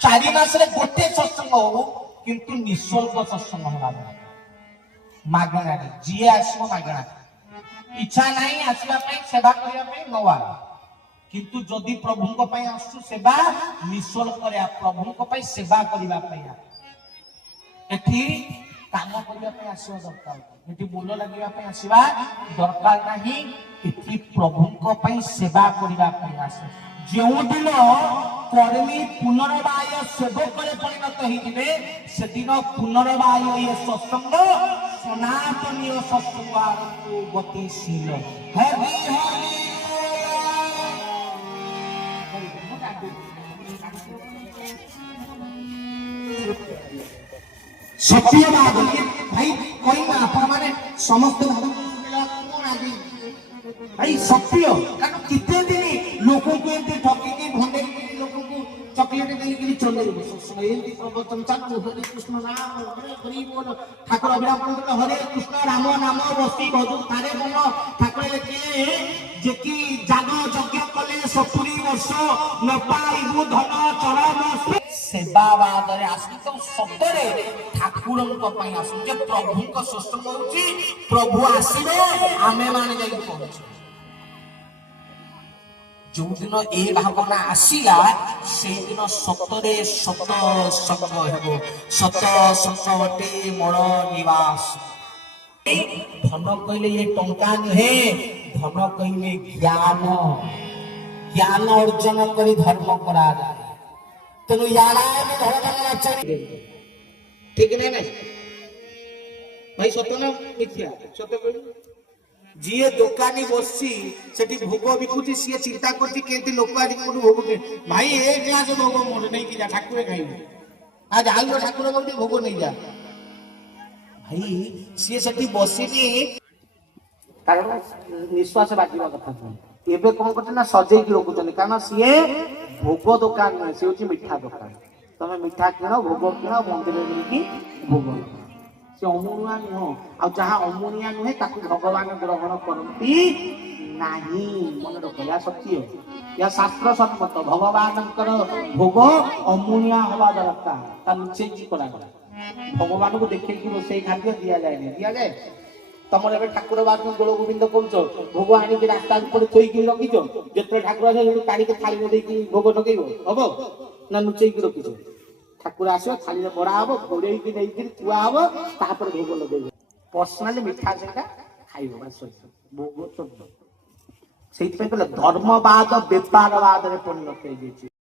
चारि मासरे गोटे सत्संग हो किंतु निःशुल्क सत्संग होगा मागणा जी आसो मागणा इच्छा नहीं आसवा सेवा करने नवा किंतु जदि प्रभु आसु सेवा निःशुल्क प्रभु सेवा करने काम करने आसवा दरकार ये मूल लगे आसवा दरकार नहीं ये प्रभु सेवा करने आस जो दिन कर्मी पुनर्वाय सेवक परिणत होते से दिन पुनर्वाय ये सत्संग सनातनीय सत्संग गतिशील हरि हरि सत्यवाद भाई कोई ना अपन माने समस्त भाई सत्य कारण कितने दिन लोक को एंते ठकी के भंडे लोक को चॉकलेट देई के चले एंती प्रवचन चालू हरे कृष्ण नाम हरे हरि बोल ठाकुर अभिराम हरे कृष्ण राम नाम बसी भजु तारे बोल ठाकुर लिखिले जे कि जाग यज्ञ कले 70 वर्ष न पाइबु धन चरण सेवावाद रे आसी तो शब्द रे ठाकुरन को पई आसु जे प्रभु को सत्संग होची प्रभु आसीबे आमे मान जाई पहुंच जो दिन ए भावना आसीला से दिन सतरे सत संग हेबो सत संगटे मोर निवास धन कहले ये टंका नहे धन कहले ज्ञान ज्ञान अर्जन करी धर्म करा जाए तेणु यारा धर्म ठीक नहीं ना भाई सत ना मिथ्या सत कहलु जी दुकानी बसी सेठी भोग बिकुची सी चिंता करती केंती लोक आज कोन भोग भाई एक ग्लास भोग मोर नहीं कि जा ठाकुर खाइबे आज आलो ठाकुर को भोग नहीं जा भाई सी सेठी बसीनी कारण निश्वास बाजीवा कथा एबे कोन करते ना सजै कि रोकुचनी कारण सी भोग दुकान नहीं से होची मिठा दुकान तमे मिठा किनो भोग किनो मंदिर की भोग से अमुनिया नुह आ जहाँ अमुनिया नुहे ताकू भगवान ग्रहण करती नहीं मन रख या सत्य या शास्त्र सम्मत भगवान भोग अमुनिया हवा दरकार ता नीचे की करा भगवान को देखे कि रोसे खाद्य दिया जाए तमर एबे ठाकुर बात गोल गोविंद कौच भोग आनी के रास्ता ऊपर थोई कि रखिछ जेते ठाकुर आसे काढ़ी के थाली में देकी भोग ढकेइबो हबो ना नुचै कि रखिछ ठाकुर आसो थाली बड़ा हम घोड़े की नहीं थुआ हम तापर भोग लगे पर्सनाली मिठा सेटा खाइबो बस भोग सब से धर्मवाद व्यापारवाद रे परिणत हो